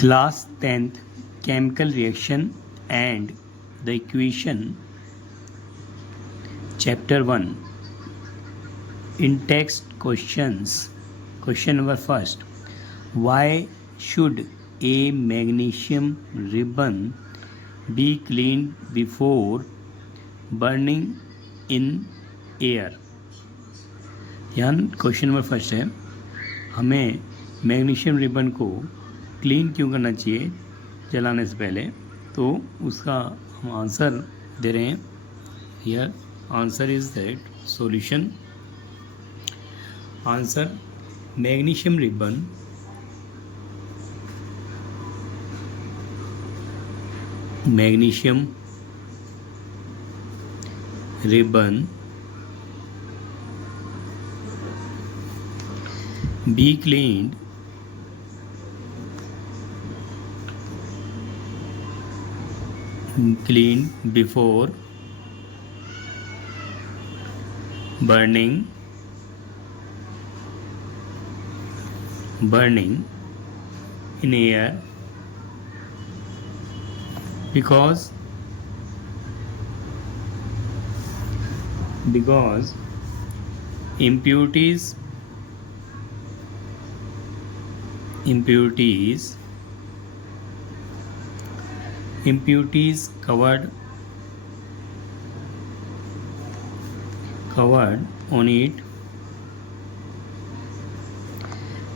Class 10th Chemical Reaction and the Equation Chapter 1 In text questions. Question number first. Why should a magnesium ribbon be cleaned before burning in air? यहाँ question number first है, हमें magnesium ribbon को clean क्यों करना चाहिए जलाने से पहले। तो उसका हम आंसर दे रहे हैं। Here answer is that solution. Answer magnesium ribbon be cleaned before burning in air because impurities covered on it.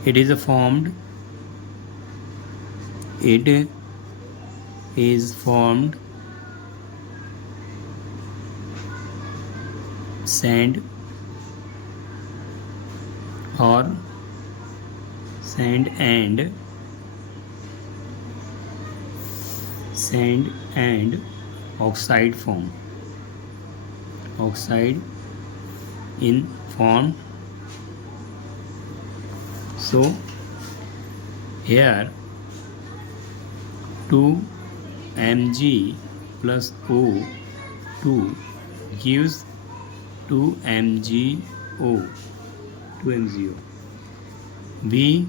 It is formed sand and oxide in formed. So here 2 mg plus O2 gives 2 MgO. We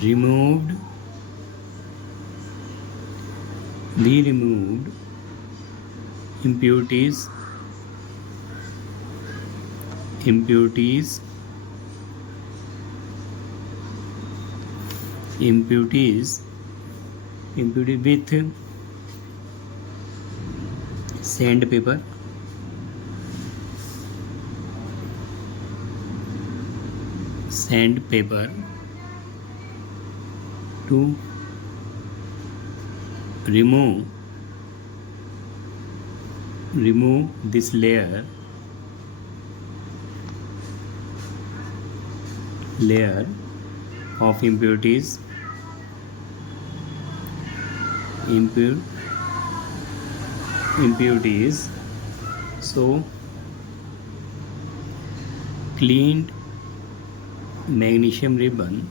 removed impurities with sandpaper. To remove this layer of impurities. So cleaned magnesium ribbon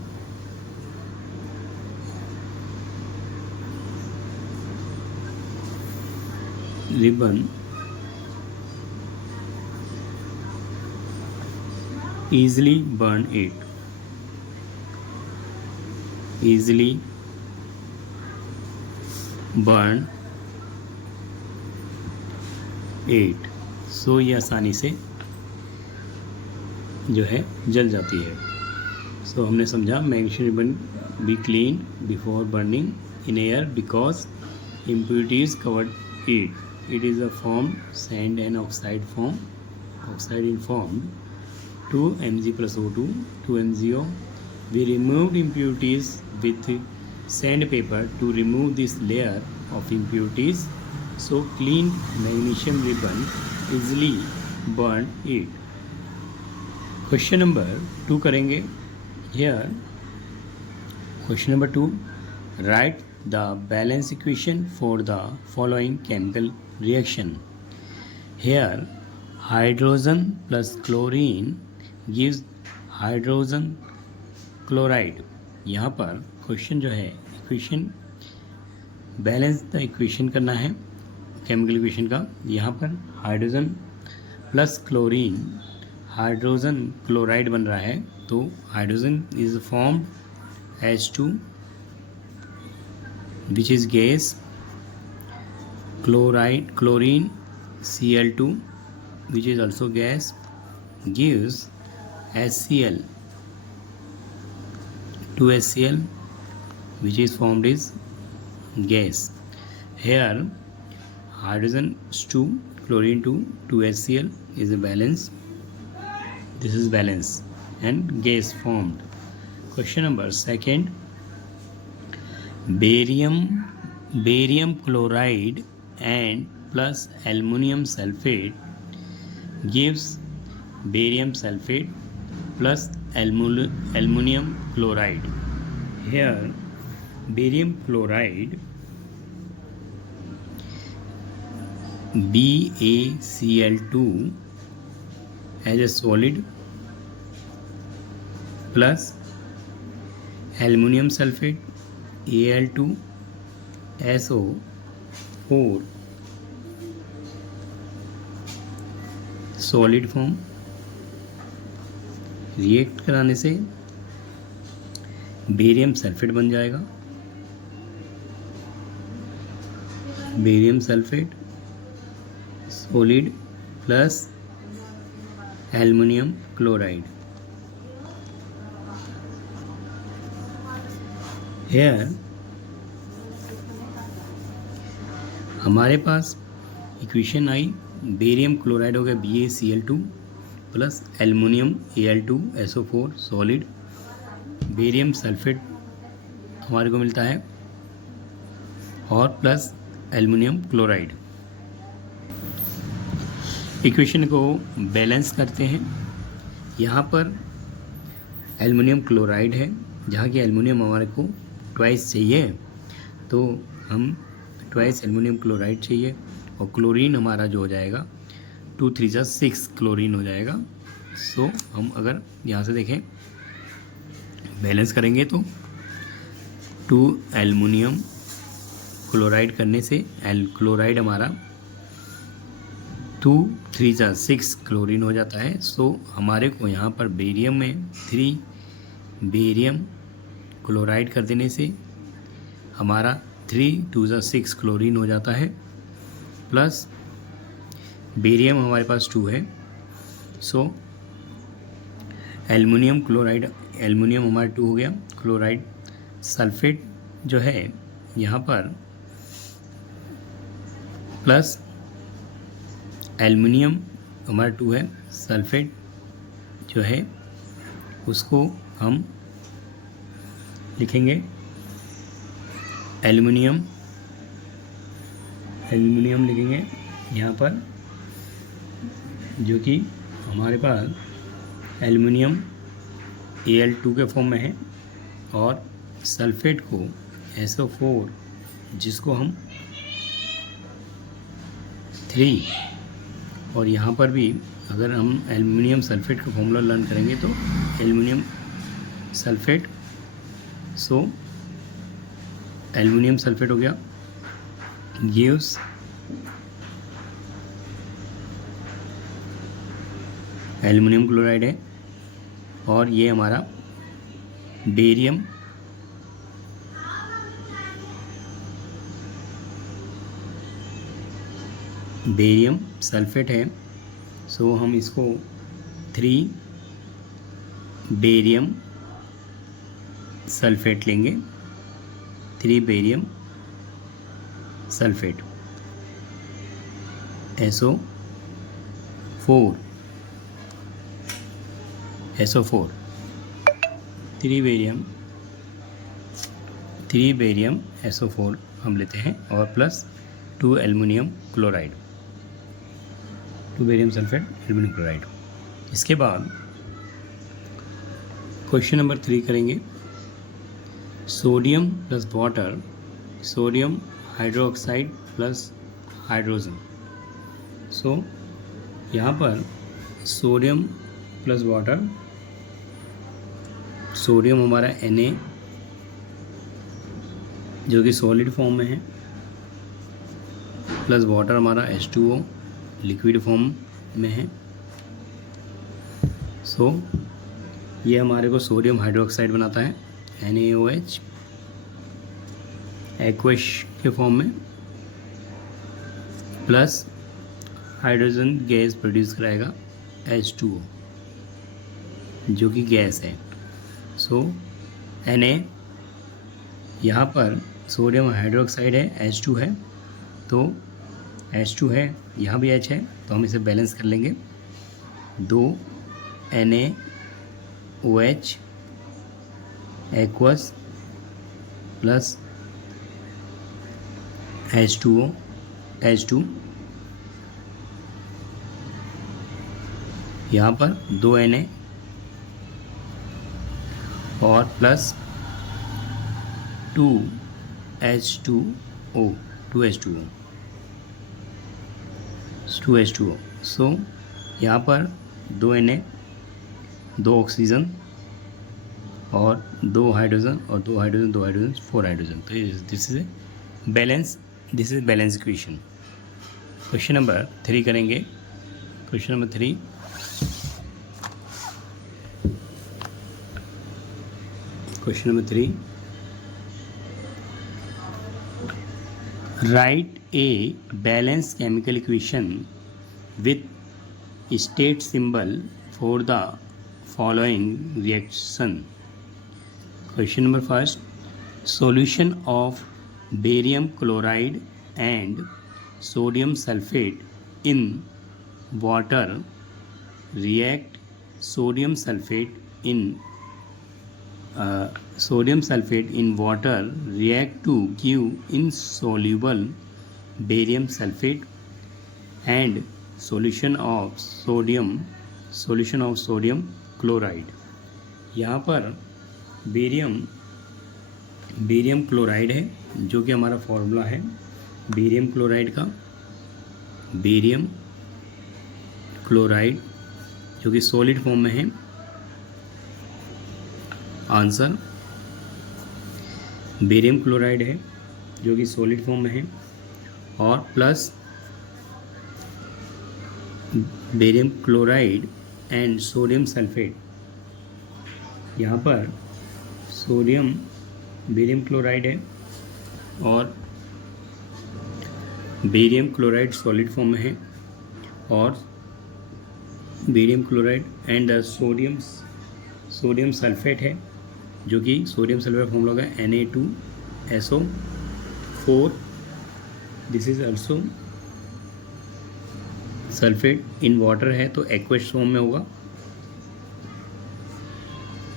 easily burn it. सो ये आसानी से जो है जल जाती है। सो हमने समझा magnesium ribbon be clean before burning in air because impurities covered it. It is a formed sand and oxide in formed 2 Mg plus O2, 2 MgO. We removed impurities with sandpaper to remove this layer of impurities. So cleaned magnesium ribbon easily burn it. Question number 2 करेंगे। Here question number 2, write the balance equation for the following chemical reaction. Here hydrogen plus chlorine gives hydrogen chloride. यहाँ पर question जो है equation balance the equation करना है chemical equation का। यहाँ पर hydrogen plus chlorine hydrogen chloride बन रहा है, तो hydrogen is formed H2, which is gas, chlorine Cl2, which is also gas, gives HCl, 2HCl, which is formed is gas. Here hydrogen 2, chlorine 2, 2HCl is a balance. This is balance and gas formed. Question number second. Barium chloride and plus aluminum sulfate gives barium sulfate plus aluminum chloride. Here barium chloride BaCl2 as a solid plus aluminum sulfate Al2SO4 solid form react कराने से barium sulphate बन जाएगा। Barium sulphate solid plus aluminium chloride. Here हमारे पास equation आई, barium chloride हो गया BaCl2 plus aluminium Al2SO4 solid, barium sulphate हमारे को मिलता है और प्लस एल्युमिनियम क्लोराइड। इक्वेशन को बैलेंस करते हैं। यहाँ पर एल्युमिनियम क्लोराइड है, जहाँ की एल्युमिनियम हमारे को ट्वाइस चाहिए, तो हम ट्वाइस एल्युमिनियम क्लोराइड चाहिए और क्लोरीन हमारा जो हो जाएगा 2 3 6 क्लोरीन हो जाएगा। सो हम अगर यहाँ से देखें बैलेंस करेंगे तो 2 एल्युमिनियम क्लोराइड करने से क्लोराइड हमारा 2 3 6 क्लोरीन हो जाता है। सो हमारे को यहाँ पर बेरियम में 3 बेरियम क्लोराइड कर देने से हमारा 3 2 6 क्लोरीन हो जाता है, प्लस बेरियम हमारे पास 2 है। सो एल्युमिनियम क्लोराइड, एल्युमिनियम हमारा 2 हो गया, क्लोराइड सल्फेट जो है यहाँ पर प्लस एल्युमिनियम हमारा 2 है, सल्फेट जो है उसको हम लिखेंगे एल्युमिनियम लिखेंगे यहाँ पर, जो कि हमारे पास एल्युमिनियम Al2 के फॉर्म में है और सल्फेट को SO4 जिसको हम 3, और यहाँ पर भी अगर हम एल्युमिनियम सल्फेट का फॉर्मूला लर्न करेंगे तो एल्युमिनियम सल्फेट, सो एल्युमिनियम सल्फेट हो गया गिव्स एल्युमिनियम क्लोराइड है, और ये हमारा बेरियम सल्फेट है। सो हम इसको 3 बेरियम सल्फेट लेंगे, 3 barium sulphate SO4 3 barium SO4 हम लेते हैं और plus 2 aluminium chloride, 2 barium sulphate aluminium chloride. इसके बाद क्वेश्चन नंबर 3 करेंगे। Sodium plus water, sodium hydroxide plus hydrogen. So यहाँ पर सोडियम प्लस वाटर, सोडियम हमारा Na जो कि सॉलिड फॉर्म में है, प्लस वाटर हमारा H2O लिक्विड फॉर्म में है। सो ये हमारे को सोडियम हाइड्रोक्साइड बनाता है NaOH एक्वस के फॉर्म में, प्लस हाइड्रोजन गैस प्रोड्यूस कराएगा H2O जो कि गैस है। सो Na यहाँ पर सोडियम हाइड्रोक्साइड है, H2 है, तो H2 है, यहाँ भी H है, तो हम इसे बैलेंस कर लेंगे। 2 NaOH aqueous plus H2O H2, यहाँ पर 2 Na और प्लस 2H2O 2H2O। सो यहाँ पर 2 Na, 2 ऑक्सीजन और 2 हाइड्रोजन और 2 हाइड्रोजन 2 हाइड्रोजन 4 हाइड्रोजन। तो this is balance equation. Question number 3 करेंगे। Question number 3, write a balanced chemical equation with state symbol for the following reaction. Question number 1, solution of barium chloride and sodium sulfate in water react sodium sulfate in water react to give insoluble barium sulfate, and solution of sodium chloride। यहाँ पर barium chloride है जो कि हमारा formula है barium chloride का। Barium chloride जो कि सॉलिड फॉर्म में है। आंसर बेरियम क्लोराइड है जो कि सॉलिड फॉर्म में है, और plus barium chloride and sodium sulphate. यहाँ पर बेरियम क्लोराइड है और बेरियम क्लोराइड सॉलिड फॉर्म में है, और barium chloride and sodium sulphate है जो कि सोडियम सल्फेट फॉर्मूला होगा Na2SO4। This is also sulphate in water है, तो एक्वस फॉर्म में होगा।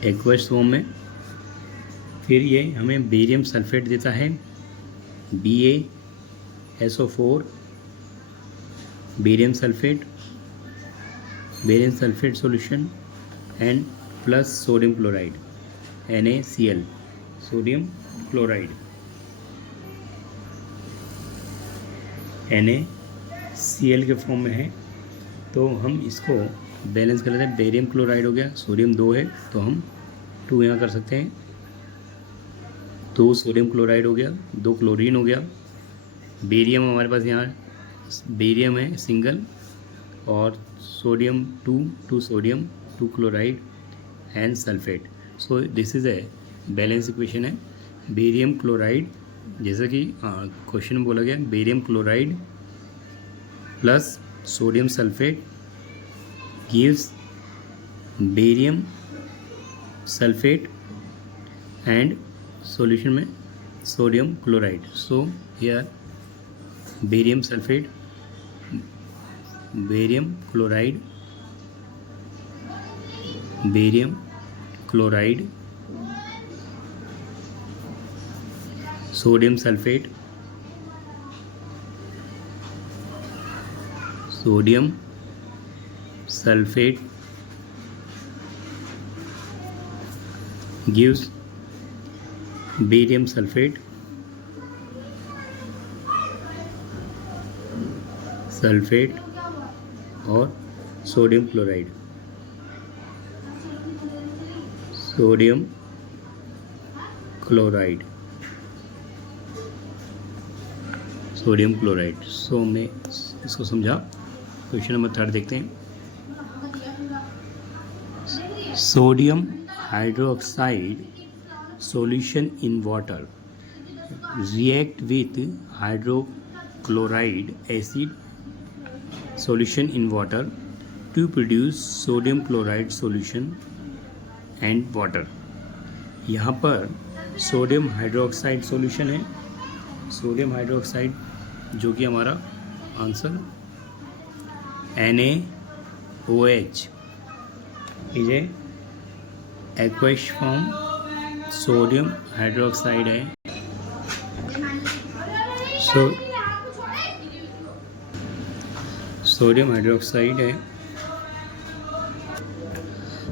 एक्वस फॉर्म में फिर ये हमें बेरियम सल्फेट देता है BaSO4 barium sulphate solution and plus sodium chloride NaCl sodium chloride. NaCl के फॉर्म में है, तो हम इसको बैलेंस कर लेते हैं। बेरियम क्लोराइड हो गया, सोडियम 2 है तो हम 2 यहाँ कर सकते हैं। 2 सोडियम क्लोराइड हो गया, 2 क्लोरीन हो गया। बेरियम हमारे पास यहाँ बेरियम है सिंगल, और sodium 2 sodium 2 chloride and sulphate. So this is a balance equation है। बेरियम क्लोराइड, जैसा कि क्वेश्चन में बोला गया, barium chloride plus sodium sulphate gives barium sulphate and solution में sodium chloride. So here barium sulphate, barium chloride, sodium sulphate, gives barium sulphate और sodium chloride. So हमने इसको समझा। क्वेश्चन नंबर 3 देखते हैं। Sodium hydroxide solution in water react with hydrochloride acid solution in water to produce sodium chloride solution and water। यहाँ पर sodium hydroxide solution है, sodium hydroxide जो कि हमारा answer NaOH is a aqueous form sodium hydroxide है। Sodium hydroxide है,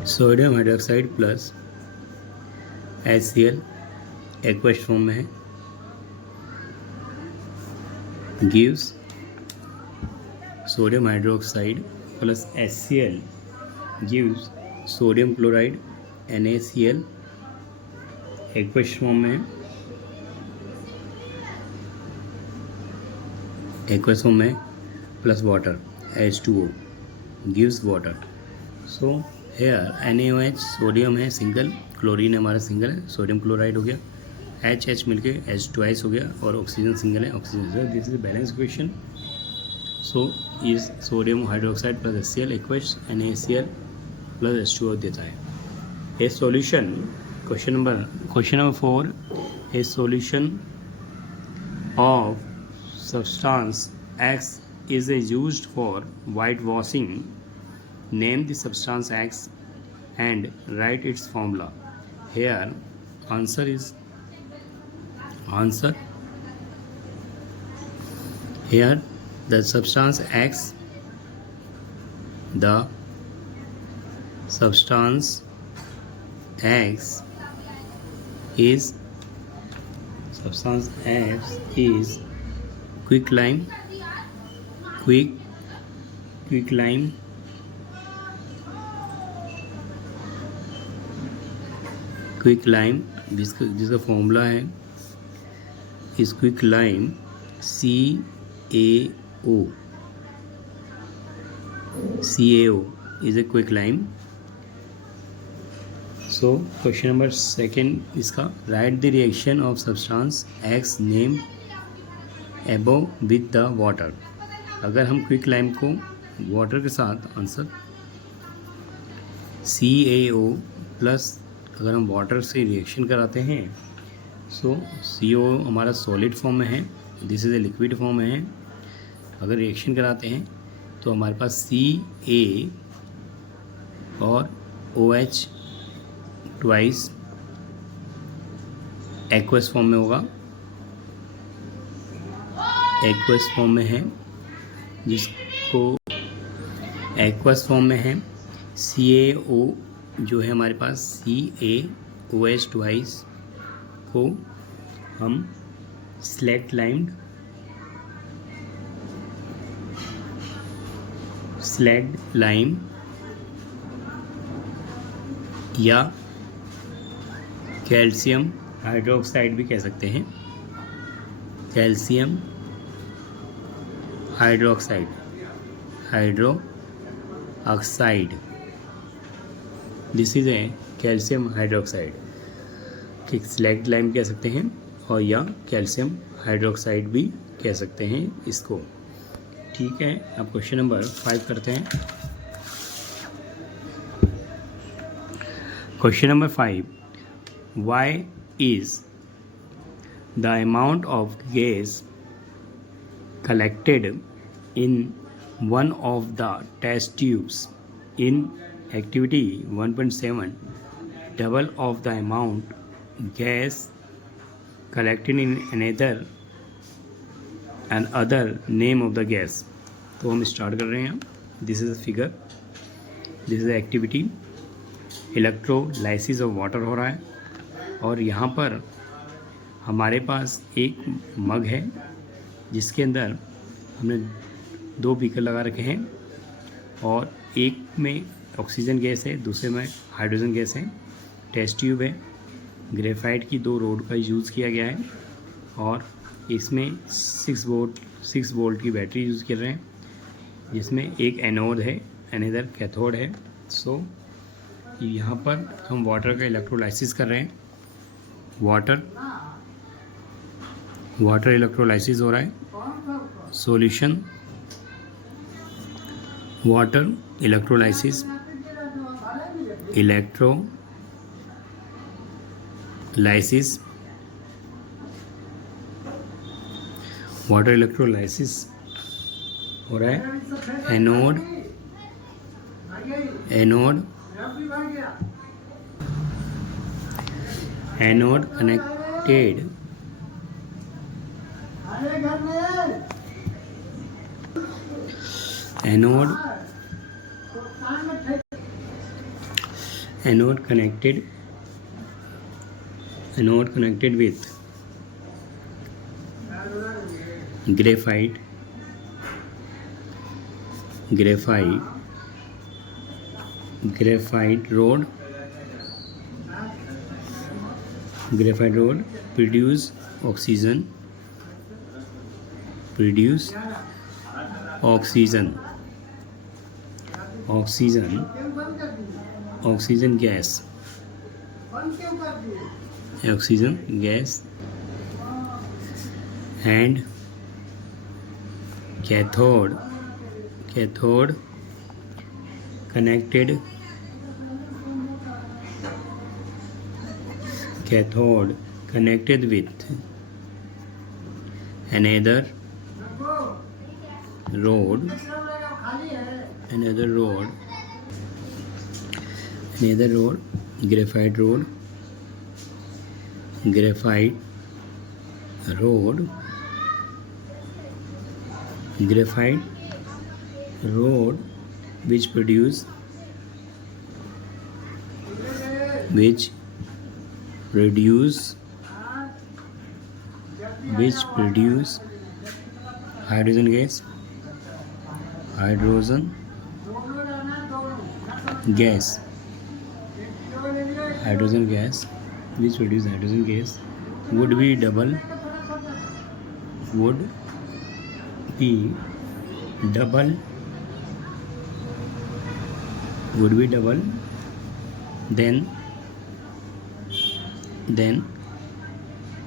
sodium hydroxide plus HCl aqueous form में है, gives sodium hydroxide plus HCl gives sodium chloride NaCl aqueous form में है, एक्वस फॉर्म में plus water H2O gives water. So here NaOH sodium है single, chlorine हमारा single है, sodium chloride हो गया, H मिलके H2S हो गया और ऑक्सीजन सिंगल है, oxygen. This is balance equation. So is sodium hydroxide plus HCl aqueous NaCl plus H2O देता है। ए solution question number 4 A solution of substance X is used for white washing। Name the substance X and write its formula। Here answer here the substance X is quicklime जिसका formula है इस quicklime CaO is a quicklime। So question number 2 इसका write the reaction of substance X named above with the water। अगर हम quicklime को water के साथ answer CaO plus अगर हम वाटर से रिएक्शन कराते हैं सो CO हमारा सॉलिड फॉर्म में है, this is a liquid form में है। अगर रिएक्शन कराते हैं तो हमारे पास Ca और OH ट्वाइस एक्वस फॉर्म में होगा, एक्वस फॉर्म में है, जिसको एक्वस फॉर्म में है CaO जो है हमारे पास CaOH ट्वाइस को हम स्लेट लाइम या कैल्शियम हाइड्रोक्साइड भी कह सकते हैं, calcium hydroxide this is a calcium hydroxide कि स्लेट लाइम कह सकते हैं और या कैल्शियम हाइड्रोक्साइड भी कह सकते हैं इसको। ठीक है, अब क्वेश्चन नंबर 5 करते हैं। Question number 5 why is the amount of gas collected in one of the test tubes in activity 1.7 double of the amount gas collected in another name of the gas। तो हम start कर रहे हैं। This is a figure, this is activity, electrolysis of water हो रहा है और यहाँ पर हमारे पास एक मग है जिसके अंदर हमने 2 बीकर लगा रखे हैं और एक में ऑक्सीजन गैस है, दूसरे में हाइड्रोजन गैस है। टेस्ट ट्यूब है, ग्रेफाइट की 2 रोड का यूज़ किया गया है और इसमें 6 वोल्ट की बैटरी यूज़ कर रहे हैं जिसमें एक एनोड है, अनदर कैथोड है। सो यहाँ पर हम वाटर का इलेक्ट्रोलाइसिस कर रहे हैं वाटर इलेक्ट्रोलाइसिस हो रहा है. Solution water electrolysis water electrolysis हो रहा है. Anode connected anode connected with graphite rod produce oxygen gas and cathode connected with another rod graphite rod which produce hydrogen gas which produce hydrogen gas would be double then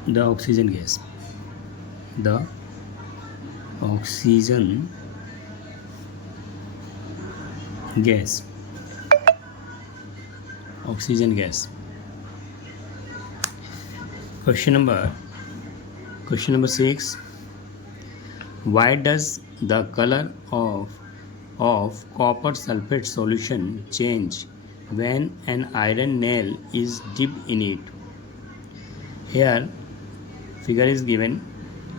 the oxygen gas. Question number 6. Why does the color of copper sulfate solution change when an iron nail is dipped in it? Here figure is given.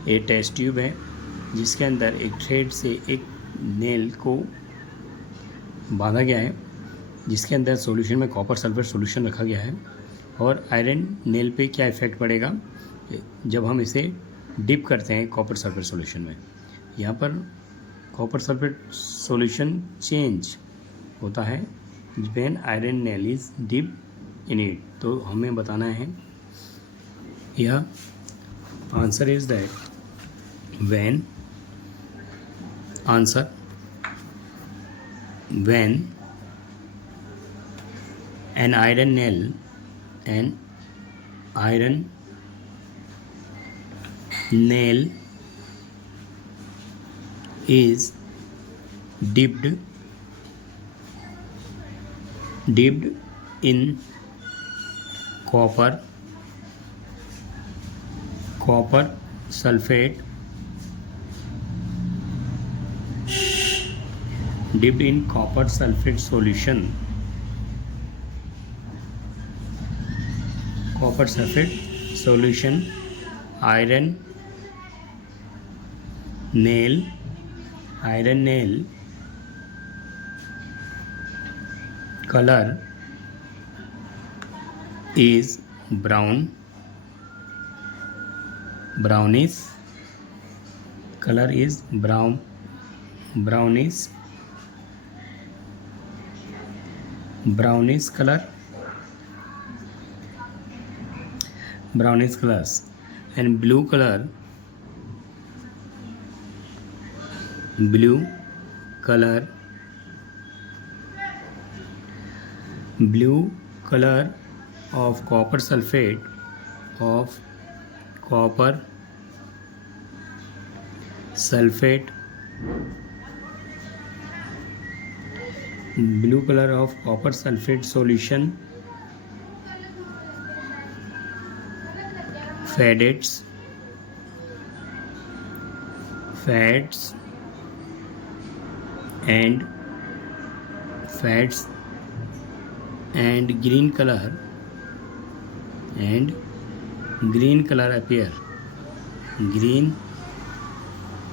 A test tube है जिसके अंदर एक thread से एक nail को बांधा गया है, जिसके अंदर सॉल्यूशन में कॉपर सल्फेट सॉल्यूशन रखा गया है. और आयरन नेल पे क्या इफ़ेक्ट पड़ेगा जब हम इसे डिप करते हैं कॉपर सल्फेट सॉल्यूशन में. यहाँ पर कॉपर सल्फेट सॉल्यूशन चेंज होता है when iron nail is dip in it. तो हमें बताना है यह answer is that when an iron nail is dipped in copper sulfate solution. Iron nail color is brownish color, and blue color of copper sulfate of copper sulfate, blue color of copper sulfate solution fats and green color appear. Green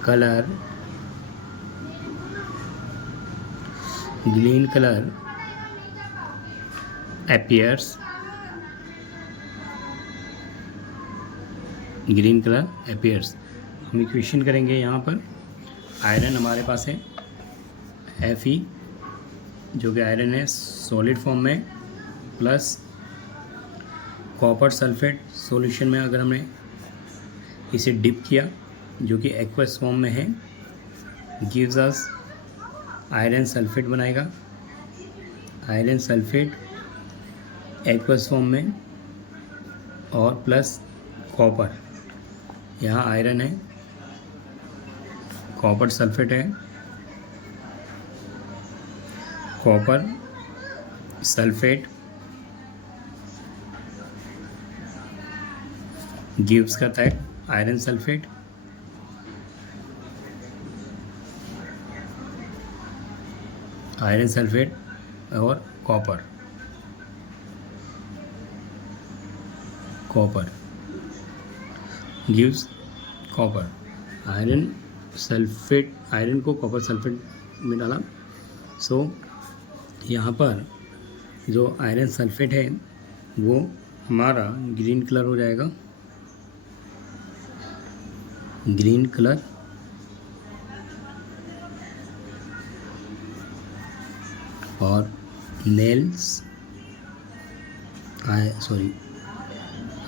color appears. हम equation करेंगे यहाँ पर. Iron हमारे पास है Fe, जो कि iron है solid form में, प्लस कॉपर सल्फेट सॉल्यूशन में अगर हमने इसे डिप किया, जो कि एक्वस फॉर्म में है, गिव्स अस आयरन सल्फेट बनाएगा. आयरन सल्फेट एक्वस फॉर्म में और प्लस कॉपर. यहाँ आयरन है, कॉपर सल्फेट है, कॉपर सल्फेट गिव्स करता है आयरन सल्फेट. और copper gives copper. Iron sulphate, iron को कॉपर सल्फेट में डाला. सो यहाँ पर जो आयरन सल्फेट है वो हमारा ग्रीन कलर हो जाएगा. ग्रीन कलर और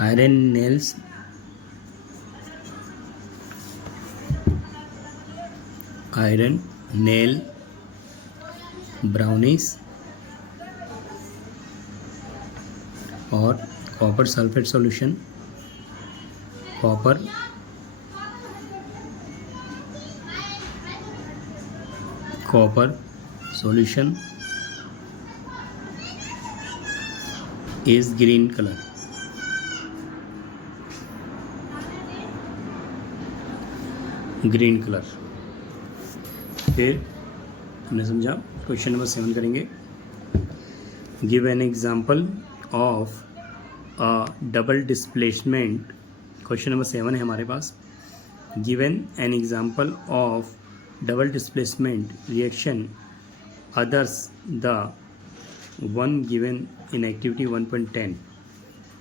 iron nails iron nail brownish. और copper sulphate solution, copper solution is green colour. फिर हमने समझा. क्वेश्चन नंबर 7 करेंगे. Give an example of a double displacement. Question number 7 है हमारे पास. Given an example of double displacement reaction others the one given in activity 1.10.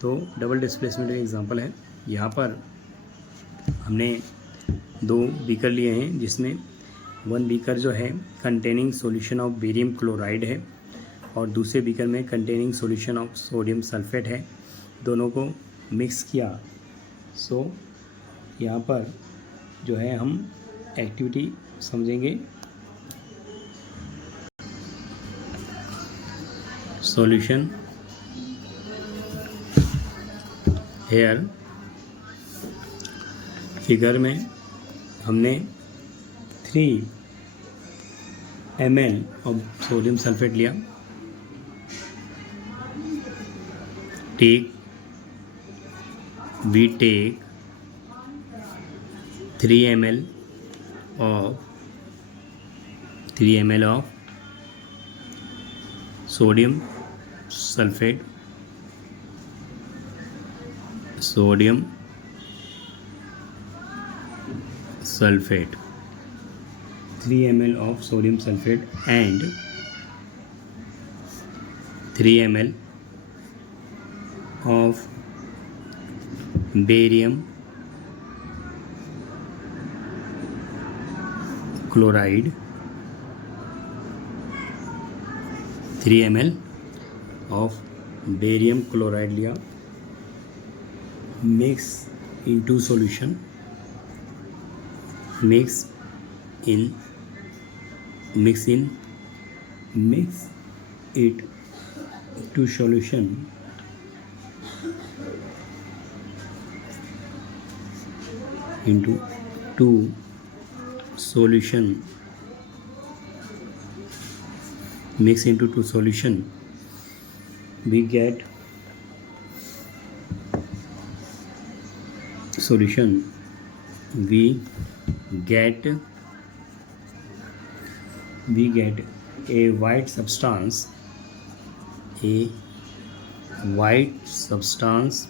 तो double displacement का example है. यहाँ पर हमने 2 बीकर लिए हैं, जिसमें 1 बीकर जो है containing solution of barium chloride है और दूसरे बीकर में containing solution of sodium sulphate है. दोनों को मिक्स किया. सो यहाँ पर जो है हम एक्टिविटी समझेंगे. सॉल्यूशन हेयर फिगर में हमने 3 ml ऑफ सोडियम सल्फेट लिया. we take 3 ml of sodium sulfate 3 ml of sodium sulfate and 3 ml of barium chloride. 3 ml of barium chloride लिया. mix into solution. mix it to solution into two solution, mix into two solution, we get solution, we get a white substance, a white substance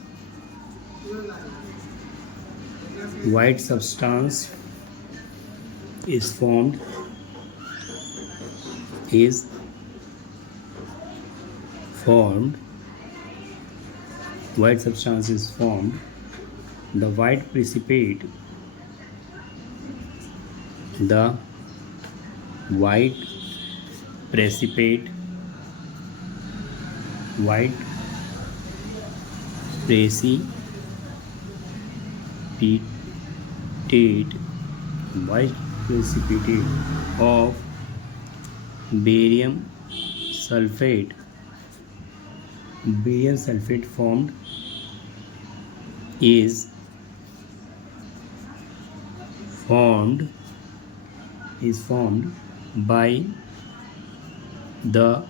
is formed, white substance is formed. The white precipitate of barium sulfate formed is formed by the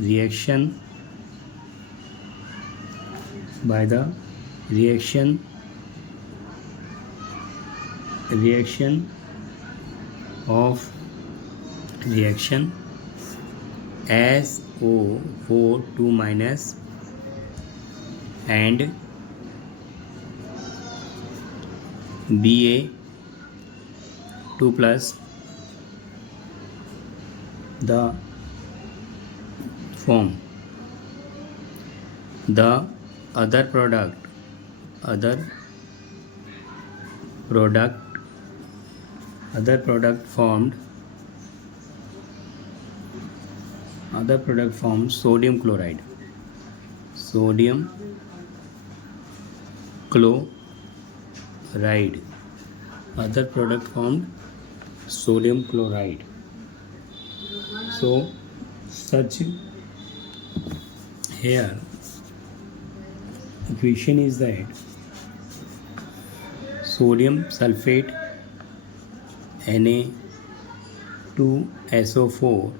reaction SO4 2 minus and Ba 2 plus. The form the other product formed sodium chloride. Other product formed sodium chloride. So such here equation is that sodium sulfate Na2SO4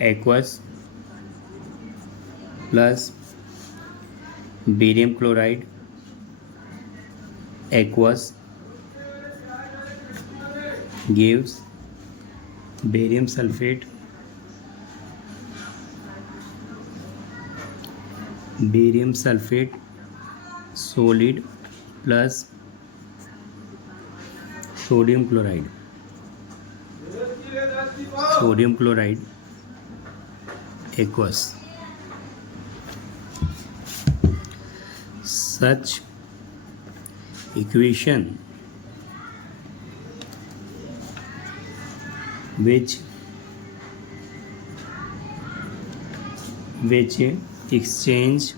aqueous plus barium chloride aqueous gives barium sulfate solid plus sodium chloride aqueous. Such equation which exchange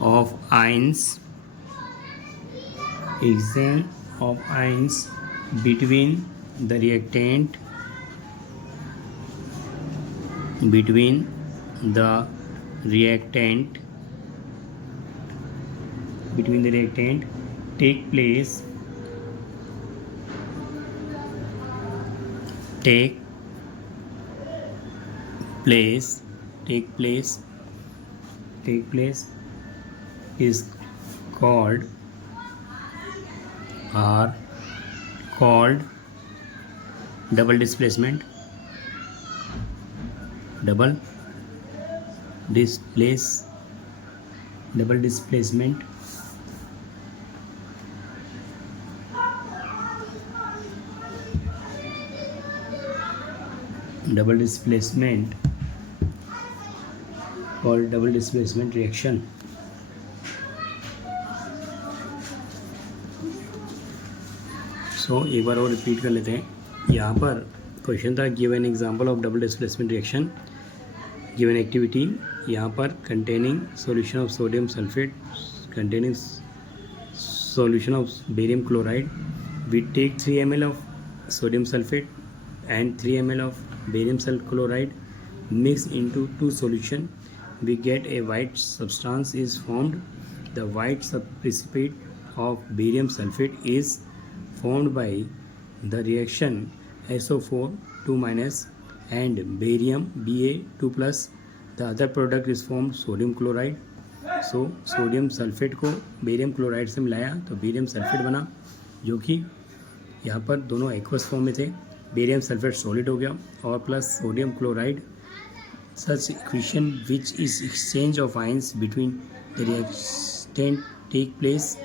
of ions between the reactant take place is called double displacement. Double displacement called double displacement reaction. सो एक बार और repeat कर लेते हैं. यहाँ पर question था give an example of double displacement reaction, given activity. यहाँ पर containing solution of sodium sulphate containing solution of barium chloride. We take 3 ml of sodium sulfate and 3 ml of barium chloride, mix into two solution. We get a white substance is formed the white precipitate of barium sulfate is formed by the reaction SO4 2 minus and barium Ba2 plus. The other product is formed sodium chloride. So sodium sulphate को barium chloride से मिलाया तो barium sulphate बना, जो कि यहाँ पर दोनों एक्वस फॉर्म में थे. बेरियम सल्फेट सॉलिड हो गया और plus sodium chloride. Such equation which is exchange of ions between the reactant take place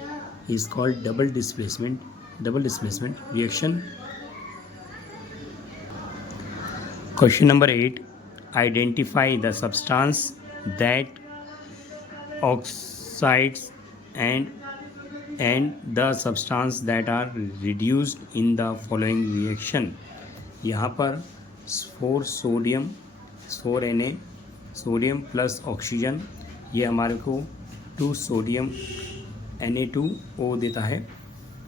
is called double displacement reaction. Question number 8. Identify the substance that oxides and the substance that are reduced in the following reaction. यहाँ पर 4 sodium 4 Na sodium plus oxygen, ये हमारे को 2 sodium Na2O देता है.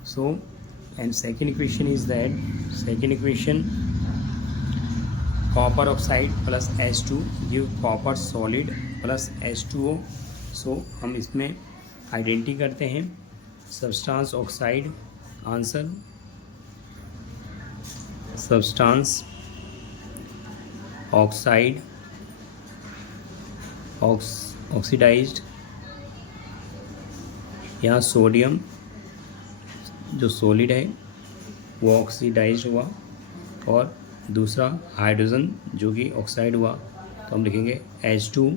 So and second equation is that copper oxide plus H2 give copper solid plus H2O. सो हम इसमें आइडेंटिटी करते हैं substance oxide. Answer substance oxide oxidised. यहाँ सोडियम जो सॉलिड है वो ऑक्सीडाइज्ड हुआ और दूसरा हाइड्रोजन जो कि ऑक्साइड हुआ, तो हम लिखेंगे H2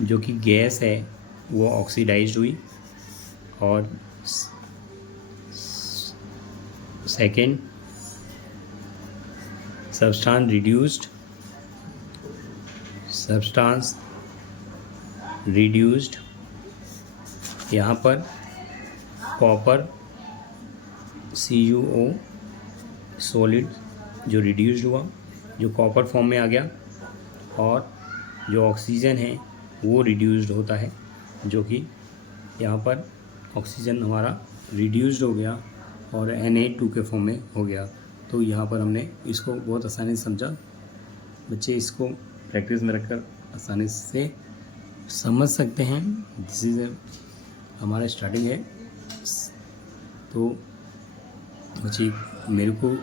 जो कि गैस है वो ऑक्सीडाइज्ड हुई और सेकेंड सब्सटेंस रिड्यूस्ड. यहाँ पर कॉपर CuO सॉलिड जो रिड्यूस्ड हुआ, जो कॉपर फॉर्म में आ गया, और जो ऑक्सीजन है वो रिड्यूस्ड होता है, जो कि यहाँ पर ऑक्सीजन हमारा रिड्यूस्ड हो गया और Na2 के फॉर्म में हो गया. तो यहाँ पर हमने इसको बहुत आसानी से समझा. बच्चे इसको प्रैक्टिस में रखकर आसानी से समझ सकते हैं. दिस इज़ हमारा स्टार्टिंग है. तो बच्चे मेरे को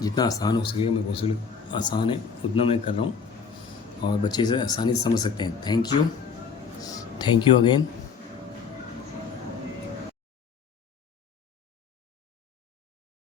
जितना आसान हो सकेगा, मैं पॉसिबल आसान है उतना मैं कर रहा हूँ और बच्चे से आसानी से समझ सकते हैं. Thank you again.